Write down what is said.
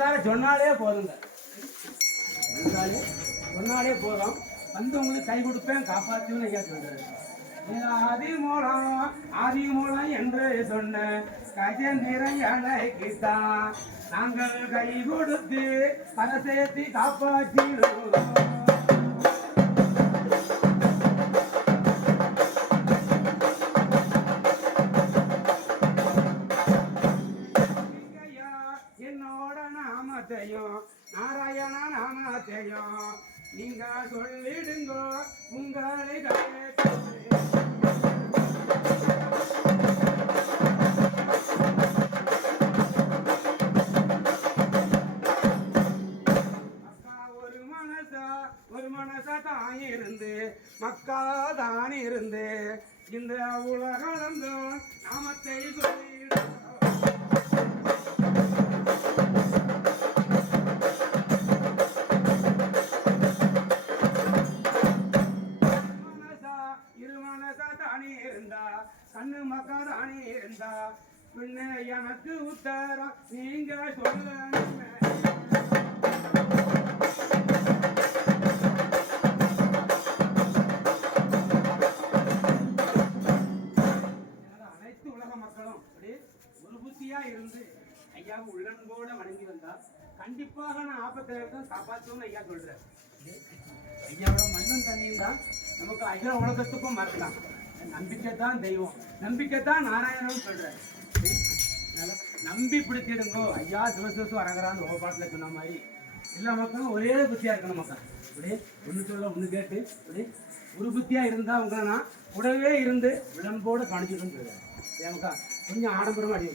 அதாவது சொன்னாலே போதுங்க. சொன்னாலே சொன்னாலே போதும். வந்து உங்களுக்கு கை கொடுப்பேன் காப்பாற்றுவேன் ஐயா சொல்றாரு. ஆதி மூலம் ஆதி மூலம் என்று சொன்ன கஜநிறையனைக்குத்தான் நாங்கள் கை கொடுத்து அரசேத்தி காப்பாற்றிடுவோம். நாமத்தையும் நாராயண நாமத்தையும் நீங்க சொல்லிடுங்க உங்களை ஒரு மனசா ஒரு மனசா தான் இருந்து மக்கா தான் இருந்து இந்த உலகம் நாமத்தை ராணி இருந்தா கண்ணு மக்கா ராணி இருந்தா பின்ன எனக்கு உத்தரம் நீங்க சொல்லணுமே. அதனால அனைத்து உலக மக்களும் இருந்து ஐயாவை உள்ளன்போட வணங்கி வந்தா கண்டிப்பாக நான் ஆபத்துல இருக்க காப்பாற்றுவோம்னு ஐயா சொல்றாரு. ஐயாவோட மண்ணும் தண்ணியும் தான் நமக்கு அகில உலகத்துக்கும் மறக்கலாம். நம்பிக்கை தான் தெய்வம். நம்பிக்கை தான் நாராயணன் சொல்றாரு. நம்பி பிடித்திடுங்கோ. ஐயா சிவசிவசு அரங்கரான்னு ஒரு பாட்டில் சொன்ன மாதிரி. எல்லா மக்களும் ஒரே புத்தியா இருக்கணும் மக்கள். அப்படியே ஒன்று சொல்ல ஒன்று கேட்டு அப்படியே ஒரு புத்தியா இருந்தா உங்களை நான் உடவே இருந்து விளம்போடு காணிச்சிடும் சொல்லுவேன் ஏன் மக்கா? கொஞ்சம் ஆடம்பரமா அடி